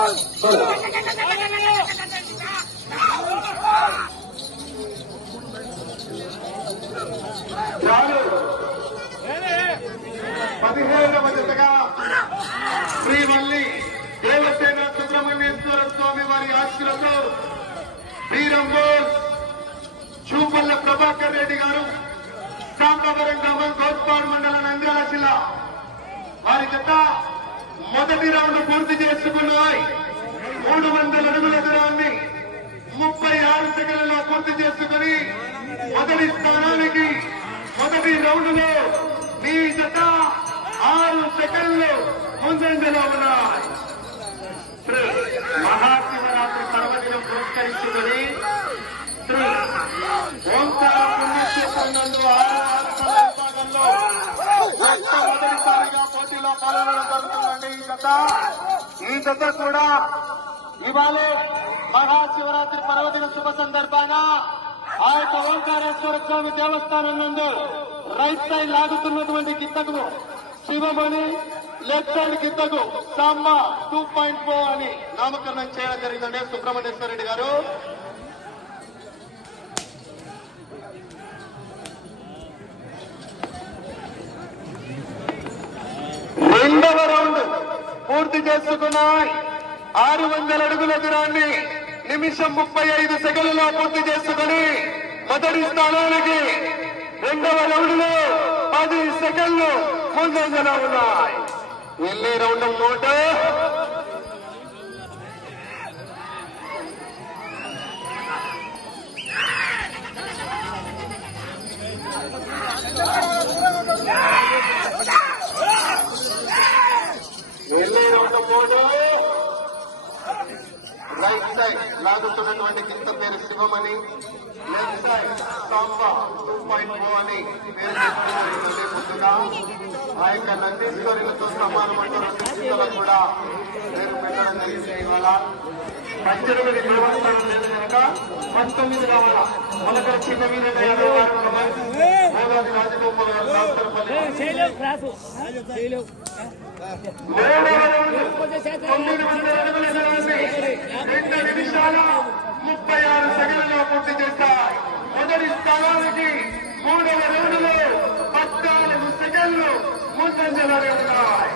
17వ జతగా శ్రీ మల్లి దేవసేన సుబ్రహ్మణ్యేశ్వర స్వామి వారి ఆశీస్సులతో వీరంబోస్ చూపల్ల ప్రభాకర్ రెడ్డి గారు సాంబవరం గ్రామం గోత్పాడు మండలం నంద్యాల జిల్లా వారి జత మొదటి రౌండ్ పూర్తి చేసుకున్నాయి. 300 అడుగుల దూరాన్ని 36 సెకండ్లలో పూర్తి చేసుకుని మొదటి స్థానానికి మొదటి రౌండ్ లో మీ జత 6 సెకండ్లు ముందంజలో ఉన్నాయి. మహాశివరాత్రి పర్వదినం పురస్కరించుకుని శ్రీ ఓంకార పుణ్యక్షేత్రం నందు 6 విభాగంలో మొదటిసారిగా పోటీలో పాల్గొనడం జరుగుతుందండి. ఈ జత కూడా ఇవాళ మహాశివరాత్రి పర్వదిన శుభ సందర్భాన ఆ యొక్క ఓంకారేశ్వర స్వామి దేవస్థానం నందు రైట్ సైడ్ లాగుతున్నటువంటి గిత్తకు శివమణి, లెఫ్ట్ సైడ్ గిత్తకు సాంబ 2.4 అని నామకరణం చేయడం జరిగిందండి సుబ్రహ్మణ్యేశ్వర రెడ్డి గారు. రెండవ రౌండ్ పూర్తి చేసుకున్నాయి. 600 అడుగుల దూరాన్ని నిమిషం 35 సెకండ్లలో పూర్తి చేసుకుని మొదటి స్థానానికి రెండవ రౌండ్ లో 10 సెకండ్లు ముందంజలో ఉన్నాయి. వెళ్ళే రౌండ్ నోట వెళ్ళే రౌండ్ మూడు రైట్ సైడ్ లాగుతున్నటువంటి కింద పేరు శివమణి, లెఫ్ట్ సైడ్ సాంబ 2.4 అని పేరు తీసుకున్నటువంటి ముందుగా ఆ యొక్క నందీశ్వరులతో సమానమైనటువంటి స్థితులకు కూడా పేరు పెట్టడం జరిగింది. ఇవాళ 18 దేవస్థానం లేదు కనుక 19 కావాలా. మొదట చిన్న వీరయ్య మోదాది రాజగోపాల్ గారు రాష్ట్రపల్లి 900 అడుగుల దూరాన్ని 2 నిమిషాల 36 సెకండ్లలో పూర్తి చేశాయి. మొదటి స్థానానికి 3వ రౌండ్లో 14 సెకండ్లు ముందంజలో ఉన్నాయి.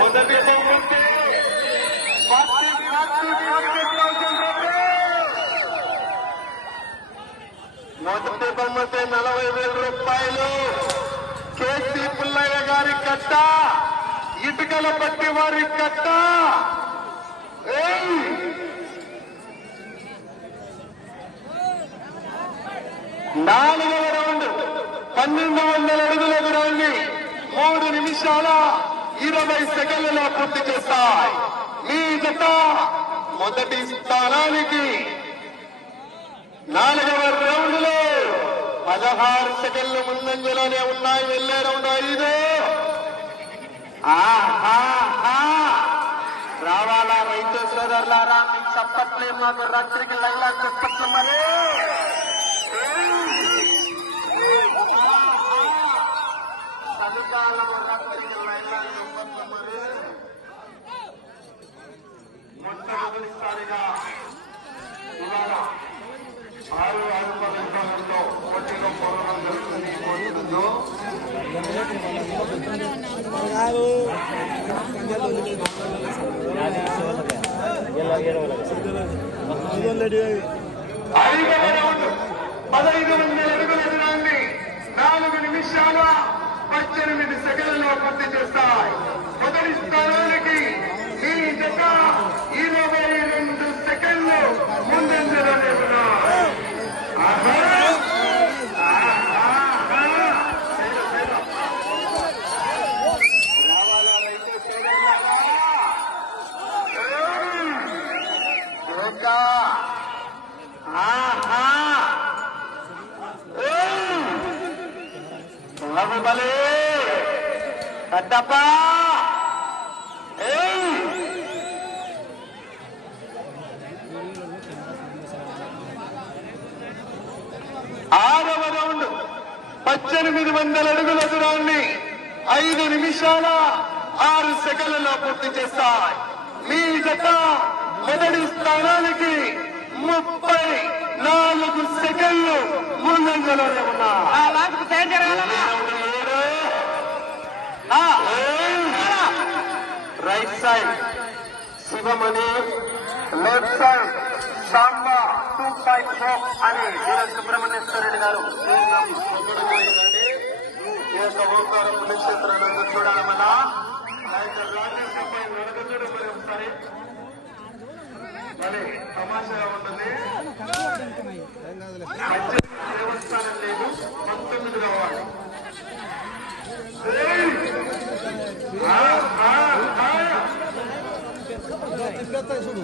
మొదటి బహుమతి 40,000 రూపాయలు. కేసీ పుల్లయ్య గారి కట్ట, ఇటుకల పట్టి వారి కట్ట. 4వ రౌండ్ 1200 అడుగుల దూరాన్ని 3 నిమిషాల 20 సెకండ్లలో పూర్తి చేస్తాయి. మీ జత మొదటి స్థానానికి 4వ రౌండ్ లో 16 సెకండ్లు ముందంజలోనే ఉన్నాయి. వెళ్లే రౌండ్ 5. రావాలా రైతు సోదరులారా, మీకు చప్పట్లే, మాకు రాత్రికి లైలా చప్పట్లు. మరి చలికాలము రాత్రికి లైలా చప్పట్లు. మరి మొట్టమొదటిసారిగా ఇవాళ 6 విభాగంలో పోటీలో పోరాటం జరుగుతుంది. ఈ పోటీలో ఐదవ రౌండ్ 1500 అడుగుల దూరాన్ని 4 నిమిషాల 18 సెకండ్లలో పూర్తి చేస్తాయి. మొదటి స్థానానికి ఈ జత 22 సెకండ్లు ముందంజలోనే ఉన్నాయి. బలే కట్టప్ప 6వ రౌండ్ 1800 అడుగుల దూరాన్ని 5 నిమిషాల 6 సెకండ్లలో పూర్తి చేస్తాయి. మీ జత మొదటి స్థానానికి 34 సెకండ్లు ముందంజలోనే ఉన్నాయి. Right side Sivamani, left side Samba 254 అని వీర సుబ్రహ్మణ్యేశ్వర రెడ్డి గారు ఈ యొక్క ఓంకార పుణ్యక్షేత్రాలను చూడాలన్నా నడకచూడు మరి ఒకసారి మరి తమాషగా ఉంటుంది. దేవస్థానం లేదు 19వ వార్డు. చూడు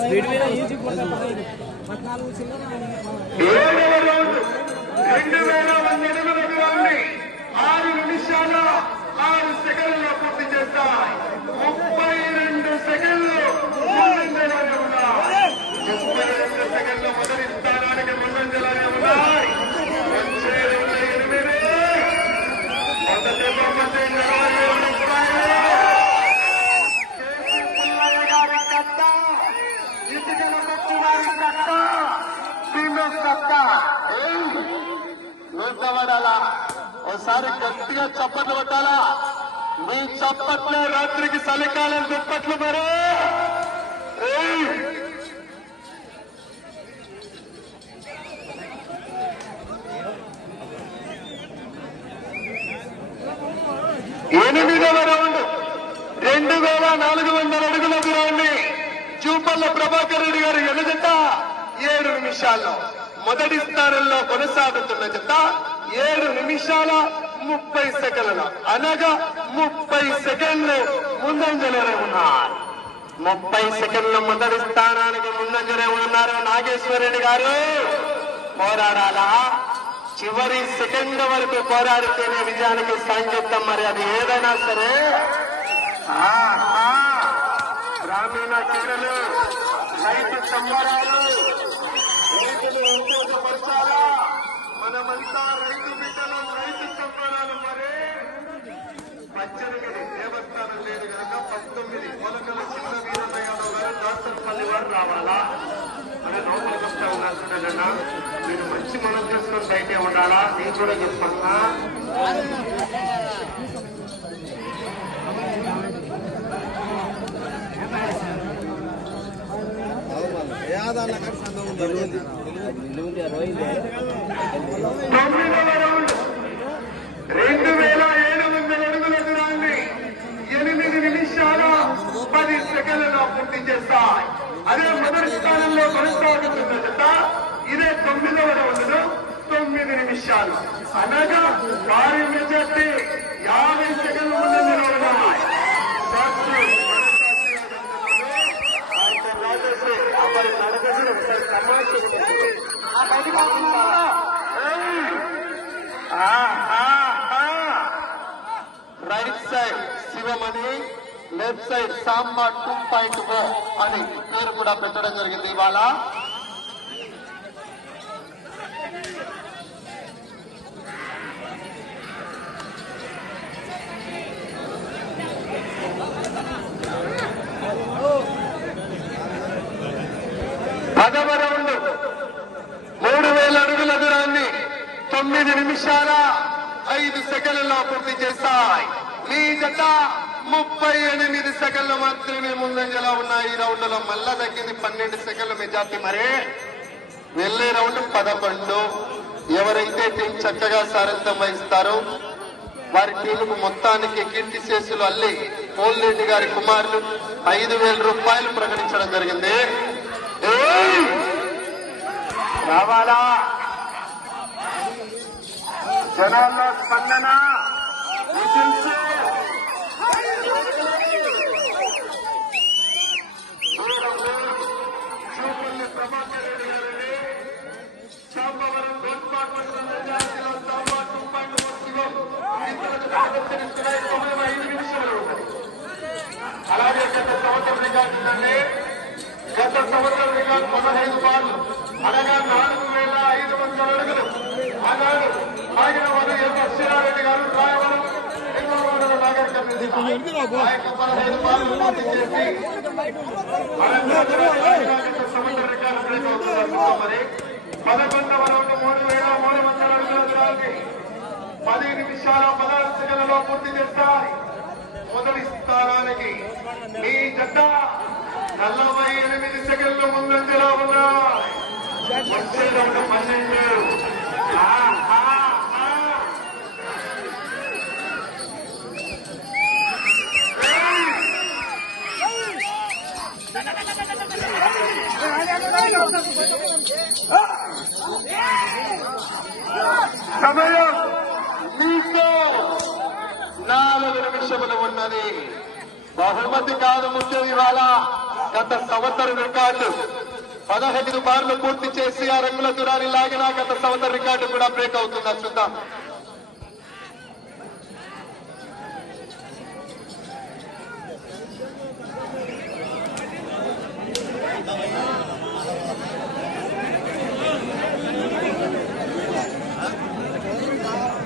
స్పీడ్ మీద ఈజీ 6 నిమిషాల 6 సెకండ్లలో పూర్తి చేస్తాయి. 32 సెకండ్లు 32 సెకండ్లు మొదటి స్థానానికి ముందంజలోనే ఉన్నాయి. నూతవడాలా ఒకసారి గట్టిగా చప్పట్లు కొట్టాలా. మీ చప్పట్లే రాత్రికి చలికాలం దుప్పట్లు మరి. 8వ రౌండ్ 2400 అడుగుల దూరాన్ని చూపల్ల ప్రభాకర్ రెడ్డి గారు ఎదుట 7 నిమిషాల్లో మొదటి స్థానంలో కొనసాగుతున్న జత 7 నిమిషాల 30 సెకండ్లు అనగా 30 సెకండ్లు ముందంజలోనే ఉన్నారు. 30 సెకండ్ల మొదటి స్థానానికి ముందంజనే ఉన్నారు. నాగేశ్వరరెడ్డి గారు పోరాడాలా, చివరి సెకండ్ వరకు పోరాడితేనే విజయానికి సంకేతం. మరి అది ఏదైనా సరే గ్రామీణ క్రీడలు, రైతు సంబరాలు, రైతులు ఉపయోగపరచాలా. మనమంతా రైతు బిడ్డలు, రైతు సంబరాలు. మరి 18 దేవస్థానం లేదు కనుక 19 పొలకల చిన్న వీరన్న యాదవ్ గారు దాసరపల్లి వారు రావాలా అని లోపలికి వస్తా ఉన్నారు. మీరు మంచి మనం చేసుకుని బయటే ఉండాలా. నేను కూడా చెప్పాలా రెండు 2700 అడుగుల దూరాన్ని 8 నిమిషాల 10 సెకండ్లలో పూర్తి చేస్తాయి. అదే మొదటి స్థానంలో కొనసాగుతున్న జత ఇదే 9వ రౌండ్లో 9 నిమిషాలు అనగా భారీ మెజార్టీ 50 సెకండ్ల ముందు ఉన్నాయి. Right side Sivamani, left side Samba 2.4 అని పేరు కూడా పెట్టడం జరిగింది. ఇవాళ పదవ రౌండ్ 3000 అడుగుల దూరాన్ని 9 నిమిషాల 5 సెకండ్లలో పూర్తి చేస్తాయి. మీ జత 38 సెకండ్లు మాత్రమే ముందంజలో ఉన్నాయి. ఈ రౌండ్ లో మళ్ళా తగ్గింది 12 సెకండ్ల మెజార్టీ. మరే వెళ్లే రౌండ్ 11. ఎవరైతే టీం చక్కగా సారథ్యం వహిస్తారో వారి టీముకు మొత్తానికి కీర్తి శేషులు అల్లి పోల్రెడ్డి గారి కుమారులు 5000 రూపాయలు ప్రకటించడం జరిగింది. రావాలా జనాల్లో స్పందన చూపల్లి ప్రభాకర్ రెడ్డి గారిని సాంబవరం గోల్పాట్మెంట్ జాతీయలో సాంబా 2.4 సమయం 5 నిమిషాలు ఉంటుంది. అలాగే గత సంవత్సరం రికార్డు ఉందండి. గత సంవత్సరం రికార్డు 15 బాల్ అనగా 4500 వందల అడుగులు ఆనాడు ఆగిన వారు ఎంత శ్రీరారెడ్డి గారు రాయవరం నాగర్ కర్నూలు ఆ యొక్క 15 బాల్ పూర్తి చేసి సముద్ర రికార్డు బ్రేక్ అవుతున్నారు. మరి 11వ రౌండ్ 3,300 అడుగుల దూరాన్ని 10 నిమిషాల 16 సెకండ్లలో పూర్తి చేస్తారు. మొదటి స్థానానికి మీ జట్ట 48 సెకండ్లు ముందంజలో ఉన్నాయి. వచ్చే రౌండ్ 12. సమయం మీకు 4 నిమిషములు ఉన్నది. బహుమతి కాదు ముఖ్యం. ఇవాళ గత సంవత్సరం రికార్డు 15 బార్లు పూర్తి చేసి ఆ రంగుల దూరాన్ని లాగిన గత సంవత్సరం రికార్డు కూడా బ్రేక్ అవుతుందా చూద్దాం.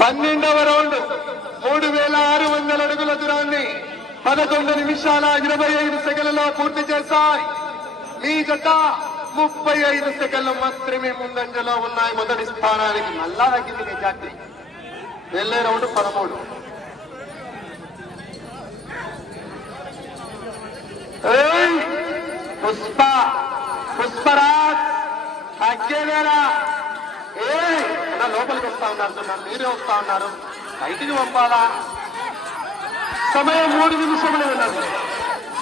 పన్నెండవ రౌండ్ 3,600 అడుగుల దూరాన్ని 11 నిమిషాల 25 సెకండ్లలో పూర్తి చేశాయి. మీ జత 35 సెకండ్లు మాత్రమే ముందంజలో ఉన్నాయి. మొదటి స్థానానికి మళ్ళా తగ్గింది నిజాన్ని. వెళ్లే రౌండ్ 13. పుష్పరాజ్ అగ్గేలేరా లోపలికి వస్తా ఉన్నారు. మీరే వస్తా ఉన్నారు. బయటికి పంపాలా? సమయం 3 నిమిషములు ఉన్నది.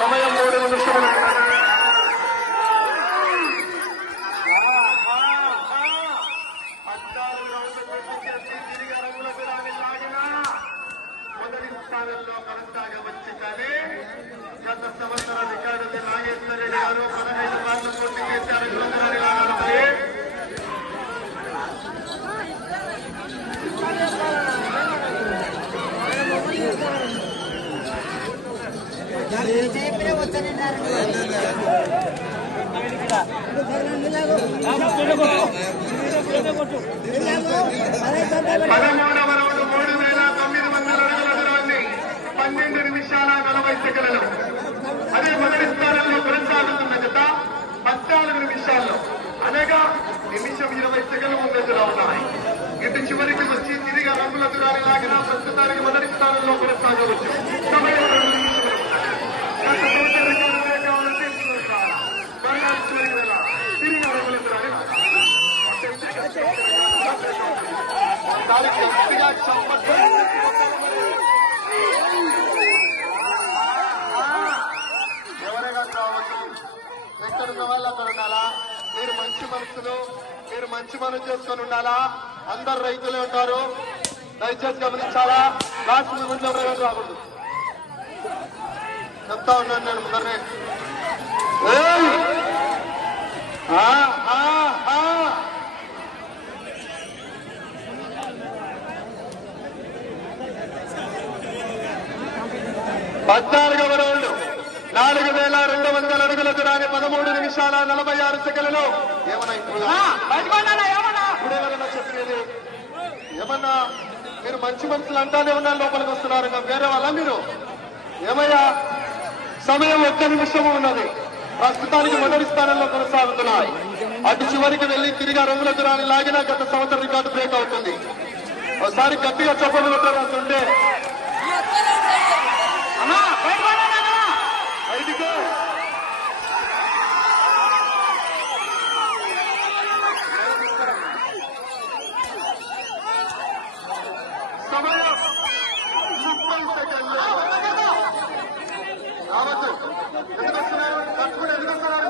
సమయం 3 నిమిషములు ఉన్నది. మొదటి స్థానంలో కొనసాగవచ్చు. కానీ గత సంవత్సర రికార్డు నాగేశ్వర రెడ్డి గారు 15 బార్లు పూర్తి చేశారు. పదమూడవ రౌండ్ 3,900 అడుగుల దూరాన్ని 12 నిమిషాల 40 సెకండ్లు. అదే మొదటి స్థానంలో కొనసాగుతున్న జత 14 నిమిషాల్లో, అనగా నిమిషం 20 సెకండ్లు ముందంజలో ఉన్నాయి. ఇటు చివరికి వచ్చి తిరిగి రంగుల దూరాన్ని లాగిన ప్రస్తుతానికి మొదటి స్థానంలో కొనసాగవచ్చు. సమయం 2 నిమిషాలు. తిరిగి రంగుల దూరాన్ని ఎవరైనా కావచ్చు. ఎక్కడున్న వాళ్ళు అక్కడ ఉండాలా? మీరు మంచి మనసులు, మీరు మంచి మనసు చేసుకొని ఉండాలా? అందరు రైతులే ఉంటారు. దయచేసి గమనించాలా? లాస్ట్ మూమెంట్ ఎవరైనా రాకూడదు. చెప్తా ఉన్నాను నేను ముందరనే. పద్నాలుగవ రౌండ్ 4,200 అడుగుల దూరాన్ని 13 నిమిషాల 46 సెకండ్లలో. ఏమన్నా ఇప్పుడేమన్నా చెప్పేది? ఏమన్నా మీరు మంచి మనుషులు అంటానే ఉన్నారు. లోపలికి వస్తున్నారు. వేరే వాళ్ళ మీరు ఏమయ్యా? సమయం 1 నిమిషము ఉన్నది. ప్రస్తుతానికి మొదటి స్థానంలో కొనసాగుతున్నాయి. అటు చివరికి వెళ్లి తిరిగి రంగుల దూరాన్ని లాగిన గత సంవత్సరం రికార్డు బ్రేక్ అవుతుంది. ఒకసారి గట్టిగా చెప్పలు కొట్టారంటుంటే బయటికి సమయం 30 సెకండ్లు. రావద్దు. ఎందుకు వస్తున్నారు? తప్పకుండా ఎందుకు వస్తున్నారు?